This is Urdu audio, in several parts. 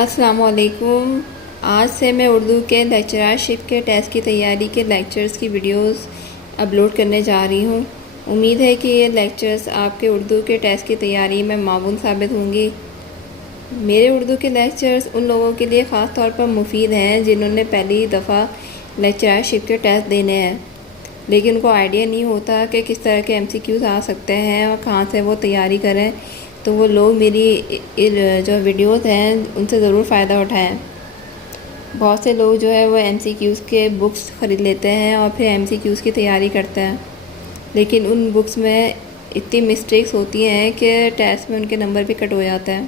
السلام علیکم۔ آج سے میں اردو کے لیکچررشپ کے ٹیسٹ کی تیاری کے لیکچرز کی ویڈیوز اپلوڈ کرنے جا رہی ہوں۔ امید ہے کہ یہ لیکچرز آپ کے اردو کے ٹیسٹ کی تیاری میں معاون ثابت ہوں گی۔ میرے اردو کے لیکچرز ان لوگوں کے لیے خاص طور پر مفید ہیں جنہوں نے پہلی دفعہ لیکچررشپ کے ٹیسٹ دینے ہیں، لیکن ان کو آئیڈیا نہیں ہوتا کہ کس طرح کے MCQs آ سکتے ہیں اور کہاں سے وہ تیاری کریں۔ تو وہ لوگ میری جو ویڈیوز ہیں ان سے ضرور فائدہ اٹھائیں۔ بہت سے لوگ جو ہے وہ MCQs کے بکس خرید لیتے ہیں اور پھر MCQs کی تیاری کرتے ہیں، لیکن ان بکس میں اتنی مسٹیکس ہوتی ہیں کہ ٹیسٹ میں ان کے نمبر بھی کٹ ہو جاتے ہیں۔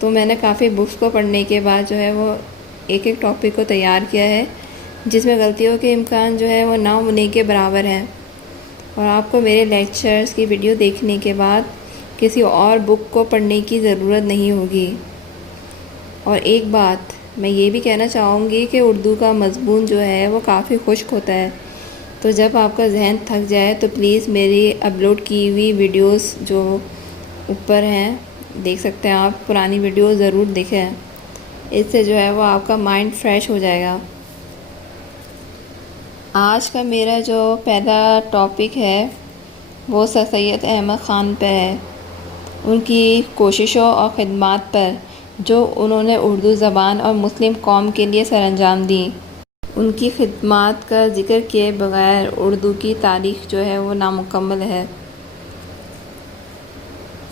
تو میں نے کافی بکس کو پڑھنے کے بعد جو ہے وہ ایک ایک ٹاپک کو تیار کیا ہے، جس میں غلطیوں کے امکان جو ہے وہ نہ ہونے کے برابر ہیں، اور آپ کو میرے لیکچرز کی ویڈیو دیکھنے کے بعد کسی اور بک کو پڑھنے کی ضرورت نہیں ہوگی۔ اور ایک بات میں یہ بھی کہنا چاہوں گی کہ اردو کا مضمون جو ہے وہ کافی خشک ہوتا ہے، تو جب آپ کا ذہن تھک جائے تو پلیز میری اپلوڈ کی ہوئی ویڈیوز جو اوپر ہیں دیکھ سکتے ہیں آپ، پرانی ویڈیوز ضرور دیکھیں، اس سے جو ہے وہ آپ کا مائنڈ فریش ہو جائے گا۔ آج کا میرا جو پہلا ٹاپک ہے وہ سر سید احمد خان پہ ہے، ان کی کوششوں اور خدمات پر جو انہوں نے اردو زبان اور مسلم قوم کے لیے سر انجام دیں۔ ان کی خدمات کا ذکر کیے بغیر اردو کی تاریخ جو ہے وہ نامکمل ہے۔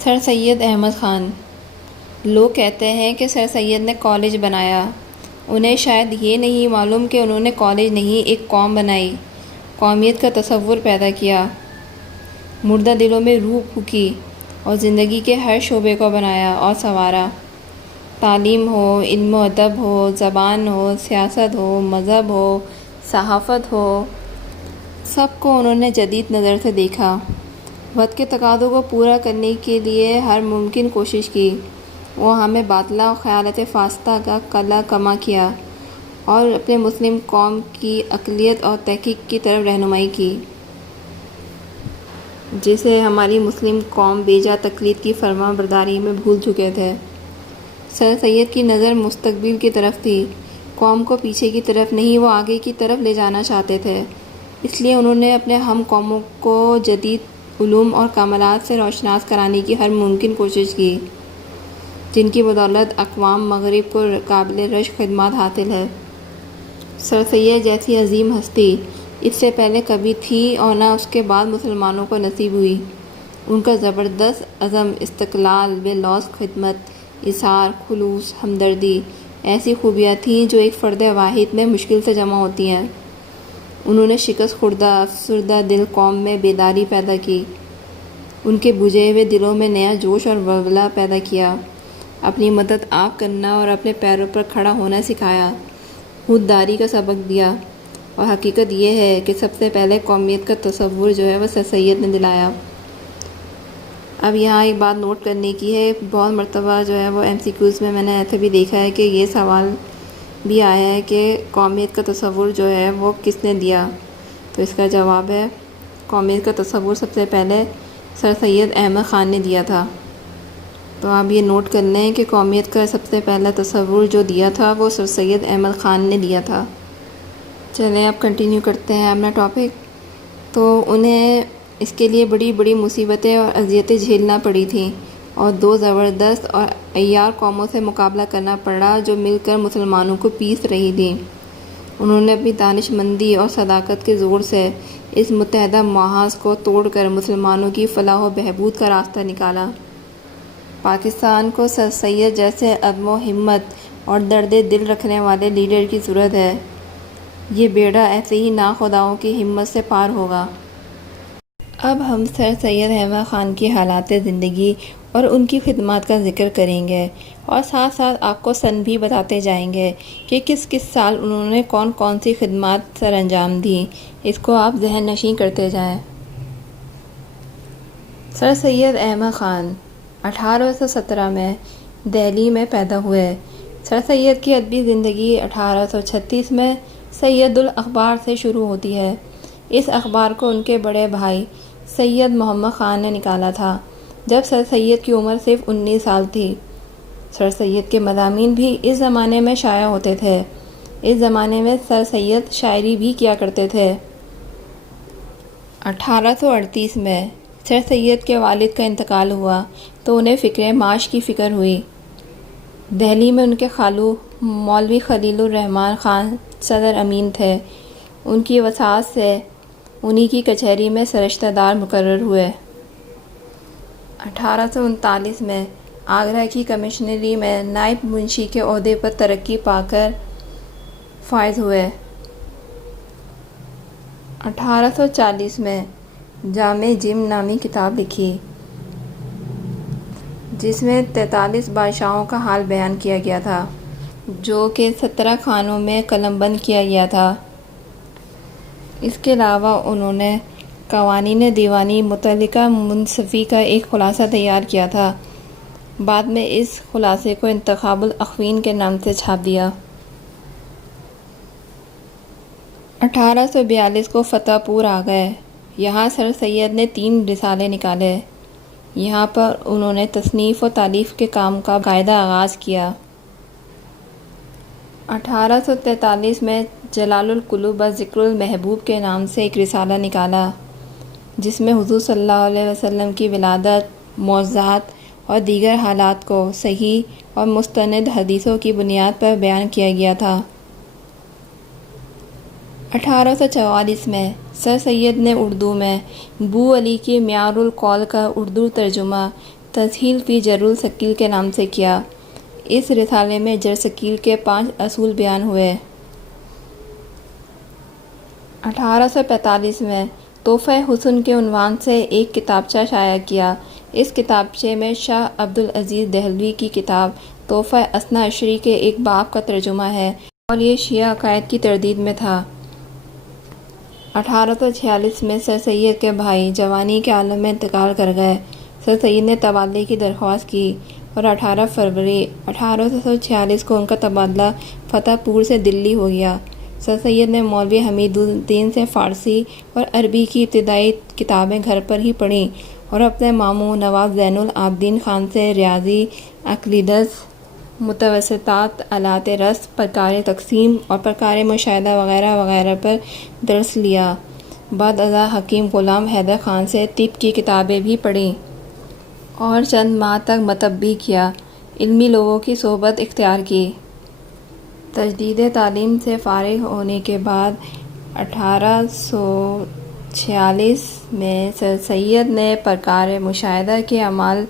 سر سید احمد خان، لوگ کہتے ہیں کہ سر سید نے کالج بنایا، انہیں شاید یہ نہیں معلوم کہ انہوں نے کالج نہیں ایک قوم بنائی، قومیت کا تصور پیدا کیا، مردہ دلوں میں روح پھونکی اور زندگی کے ہر شعبے کو بنایا اور سنوارا۔ تعلیم ہو، علم و ادب ہو، زبان ہو، سیاست ہو، مذہب ہو، صحافت ہو، سب کو انہوں نے جدید نظر سے دیکھا، وقت کے تقاضوں کو پورا کرنے کے لیے ہر ممکن کوشش کی۔ وہ ہمیں باطلہ و خیالات فاسدہ کا قلع کما کیا اور اپنے مسلم قوم کی اقلیت اور تحقیق کی طرف رہنمائی کی، جسے ہماری مسلم قوم بیجا تقلید کی فرما برداری میں بھول چکے تھے۔ سر سید کی نظر مستقبل کی طرف تھی، قوم کو پیچھے کی طرف نہیں، وہ آگے کی طرف لے جانا چاہتے تھے۔ اس لیے انہوں نے اپنے ہم قوموں کو جدید علوم اور کمالات سے روشناس کرانے کی ہر ممکن کوشش کی، جن کی بدولت اقوام مغرب کو قابل رشک خدمات حاصل ہے۔ سر سید جیسی عظیم ہستی اس سے پہلے کبھی تھی اور نہ اس کے بعد مسلمانوں کو نصیب ہوئی۔ ان کا زبردست عزم، استقلال، بے لوث خدمت، ایثار، خلوص، ہمدردی ایسی خوبیاں تھیں جو ایک فرد واحد میں مشکل سے جمع ہوتی ہیں۔ انہوں نے شکست خوردہ افسردہ دل قوم میں بیداری پیدا کی، ان کے بجھے ہوئے دلوں میں نیا جوش اور ولولہ پیدا کیا، اپنی مدد آپ کرنا اور اپنے پیروں پر کھڑا ہونا سکھایا، خود داری کا سبق دیا، اور حقیقت یہ ہے کہ سب سے پہلے قومیت کا تصور جو ہے وہ سر سید نے دلایا۔ اب یہاں ایک بات نوٹ کرنے کی ہے، بہت مرتبہ جو ہے وہ MCQs میں نے ایسے بھی دیکھا ہے کہ یہ سوال بھی آیا ہے کہ قومیت کا تصور جو ہے وہ کس نے دیا، تو اس کا جواب ہے قومیت کا تصور سب سے پہلے سر سید احمد خان نے دیا تھا۔ تو آپ یہ نوٹ کر لیں کہ قومیت کا سب سے پہلا تصور جو دیا تھا وہ سر سید احمد خان نے دیا تھا۔ چلیں اب کنٹینیو کرتے ہیں اپنا ٹاپک۔ تو انہیں اس کے لیے بڑی بڑی مصیبتیں اور اذیتیں جھیلنا پڑی تھیں، اور دو زبردست اور عیار قوموں سے مقابلہ کرنا پڑا جو مل کر مسلمانوں کو پیس رہی تھیں۔ انہوں نے اپنی دانش مندی اور صداقت کے زور سے اس متحدہ محاذ کو توڑ کر مسلمانوں کی فلاح و بہبود کا راستہ نکالا۔ پاکستان کو سر سید جیسے عزم و ہمت اور درد دل رکھنے والے لیڈر کی ضرورت ہے۔ یہ بیڑا ایسے ہی ناخداؤں کی ہمت سے پار ہوگا۔ اب ہم سر سید احمد خان کی حالات زندگی اور ان کی خدمات کا ذکر کریں گے، اور ساتھ ساتھ آپ کو سن بھی بتاتے جائیں گے کہ کس کس سال انہوں نے کون کون سی خدمات سر انجام دیں، اس کو آپ ذہن نشین کرتے جائیں۔ سر سید احمد خان 1817 میں دہلی میں پیدا ہوئے۔ سر سید کی ادبی زندگی 1836 میں سید الاخبار سے شروع ہوتی ہے۔ اس اخبار کو ان کے بڑے بھائی سید محمد خان نے نکالا تھا جب سر سید کی عمر صرف 19 سال تھی۔ سر سید کے مضامین بھی اس زمانے میں شائع ہوتے تھے۔ اس زمانے میں سر سید شاعری بھی کیا کرتے تھے۔ 1838 میں سر سید کے والد کا انتقال ہوا تو انہیں فکر معاش کی فکر ہوئی۔ دہلی میں ان کے خالو مولوی خلیل الرحمن خان صدر امین تھے۔ ان کی وساعت سے انہی کی کچہری میں سرشتہ دار مقرر ہوئے۔ 1839 میں آگرہ کی کمشنری میں نائب منشی کے عہدے پر ترقی پا کر فائز ہوئے۔ 1840 میں جامع جم نامی کتاب لکھی جس میں 43 بادشاہوں کا حال بیان کیا گیا تھا، جو کہ 17 خانوں میں قلم بند کیا گیا تھا۔ اس کے علاوہ انہوں نے قوانین دیوانی متعلقہ منصفی کا ایک خلاصہ تیار کیا تھا۔ بعد میں اس خلاصے کو انتخاب الاخوین کے نام سے چھاپ دیا۔ 1842 کو فتح پور آ گئے۔ یہاں سر سید نے 3 رسالے نکالے۔ یہاں پر انہوں نے تصنیف و تالیف کے کام کا باقاعدہ آغاز کیا۔ 1843 میں جلال القلوب و ذکر المحبوب کے نام سے ایک رسالہ نکالا، جس میں حضور صلی اللہ علیہ وسلم کی ولادت، معجزات اور دیگر حالات کو صحیح اور مستند حدیثوں کی بنیاد پر بیان کیا گیا تھا۔ 1844 میں سر سید نے اردو میں بو علی کی معیار القول کا اردو ترجمہ تسہیل فی جر الثقیل کے نام سے کیا۔ اس رسالے میں جر ثقیل کے 5 اصول بیان ہوئے۔ 1845 میں تحفہ حسن کے عنوان سے ایک کتابچہ شائع کیا۔ اس کتابچے میں شاہ عبدالعزیز دہلوی کی کتاب تحفہ اثنا عشری کے ایک باب کا ترجمہ ہے اور یہ شیعہ عقائد کی تردید میں تھا۔ 1846 میں سر سید کے بھائی جوانی کے عالم میں انتقال کر گئے۔ سر سید نے تبادلے کی درخواست کی اور 18 فروری 1846 کو ان کا تبادلہ فتح پور سے دلی ہو گیا۔ سر سید نے مولوی حمید الدین سے فارسی اور عربی کی ابتدائی کتابیں گھر پر ہی پڑھیں اور اپنے ماموں نواب زین العابدین خان سے ریاضی، عقیدت، متوسطات، آلات رسم، پرکار تقسیم اور پرکار مشاہدہ وغیرہ وغیرہ پر درس لیا۔ بعد ازاں حکیم غلام حیدر خان سے طب کی کتابیں بھی پڑھیں اور چند ماہ تک مطب بھی کیا۔ علمی لوگوں کی صحبت اختیار کی۔ تجدید تعلیم سے فارغ ہونے کے بعد 1846 میں سر سید نے پرکار مشاہدہ کے اعمال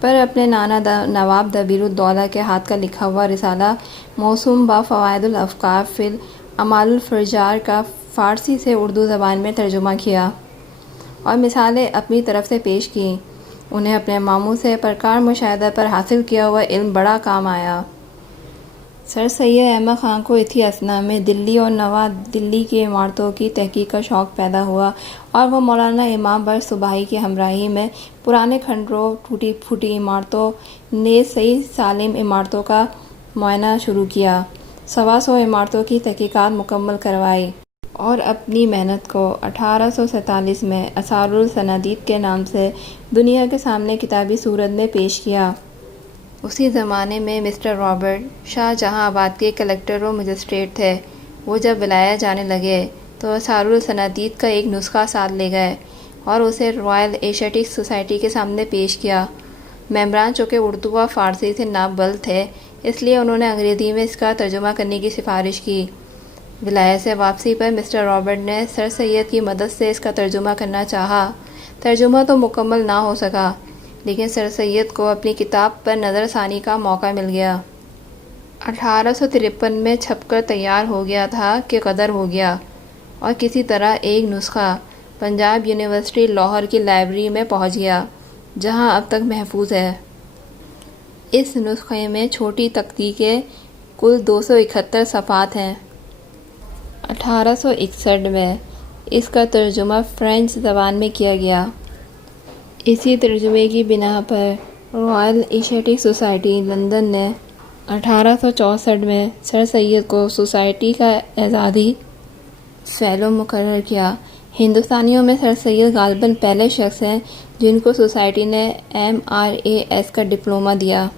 پر اپنے نانا نواب دبیر الدولہ کے ہاتھ کا لکھا ہوا رسالہ موسوم بفوائد الافکار فی الاعمال الفجار کا فارسی سے اردو زبان میں ترجمہ کیا اور مثالیں اپنی طرف سے پیش کیں۔ انہیں اپنے ماموں سے پرکار مشاہدہ پر حاصل کیا ہوا علم بڑا کام آیا۔ سر سید احمد خان کو اسی اثناء میں دلی اور نوا دلی کی عمارتوں کی تحقیق کا شوق پیدا ہوا اور وہ مولانا امام بخش صباحی کی ہمراہی میں پرانے کھنڈروں، ٹوٹی پھوٹی عمارتوں، نیز صحیح سالم عمارتوں کا معائنہ شروع کیا۔ 100 عمارتوں کی تحقیقات مکمل کروائی اور اپنی محنت کو 1847 میں اسرار الصنادید کے نام سے دنیا کے سامنے کتابی صورت میں پیش کیا۔ اسی زمانے میں مسٹر رابرٹ شاہ جہاں آباد کے کلکٹر و مجسٹریٹ تھے۔ وہ جب ولایت جانے لگے تو اسرار الصنادید کا ایک نسخہ ساتھ لے گئے اور اسے رائل ایشیاٹک سوسائٹی کے سامنے پیش کیا۔ ممبران چونکہ اردو و فارسی سے نابلد تھے، اس لیے انہوں نے انگریزی میں اس کا ترجمہ کرنے کی سفارش کی۔ ولایت سے واپسی پر مسٹر رابرٹ نے سر سید کی مدد سے اس کا ترجمہ کرنا چاہا۔ ترجمہ تو مکمل نہ ہو سکا، لیکن سر سید کو اپنی کتاب پر نظر ثانی کا موقع مل گیا۔ 1853 میں چھپ کر تیار ہو گیا تھا کہ غدر ہو گیا اور کسی طرح ایک نسخہ پنجاب یونیورسٹی لاہور کی لائبریری میں پہنچ گیا، جہاں اب تک محفوظ ہے۔ اس نسخے میں چھوٹی تختی کے کل 271 صفحات ہیں۔ 1861 میں اس کا ترجمہ فرینچ زبان میں کیا گیا۔ اسی ترجمے کی بنا پر رائل ایشیاٹک سوسائٹی لندن نے 1864 میں سر سید کو سوسائٹی کا اعزازی فیلو مقرر کیا۔ ہندوستانیوں میں سر سید غالباً پہلے شخص ہیں جن کو سوسائٹی نے MRAS کا ڈپلومہ دیا۔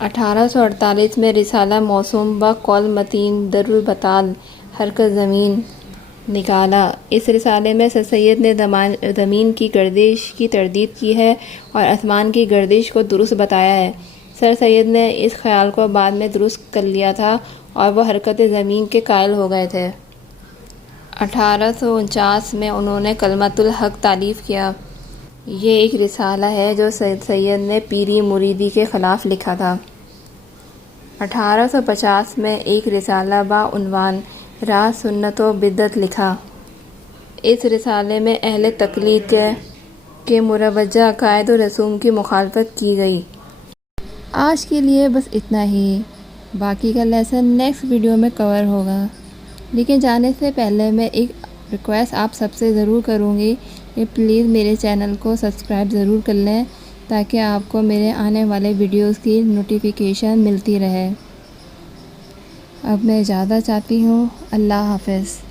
1848 میں رسالہ موسوم بقول متین درالبطال حرکت زمین نکالا۔ اس رسالے میں سر سید نے زمین کی گردش کی تردید کی ہے اور آسمان کی گردش کو درست بتایا ہے۔ سر سید نے اس خیال کو بعد میں درست کر لیا تھا اور وہ حرکت زمین کے قائل ہو گئے تھے۔ 1849 میں انہوں نے کلمۃ الحق تالیف کیا۔ یہ ایک رسالہ ہے جو سید نے پیری مریدی کے خلاف لکھا تھا۔ 1850 میں ایک رسالہ بعنوان راہ سنت و بدعت لکھا۔ اس رسالے میں اہل تقلید کے مروجہ عقائد و رسوم کی مخالفت کی گئی۔ آج کے لیے بس اتنا ہی، باقی کا لیسن نیکسٹ ویڈیو میں کور ہوگا۔ لیکن جانے سے پہلے میں ایک ریکویسٹ آپ سب سے ضرور کروں گی کہ پلیز میرے چینل کو سبسکرائب ضرور کر لیں تاکہ آپ کو میرے آنے والے ویڈیوز کی نوٹیفیکیشن ملتی رہے۔ اب میں اجازت چاہتی ہوں۔ اللہ حافظ۔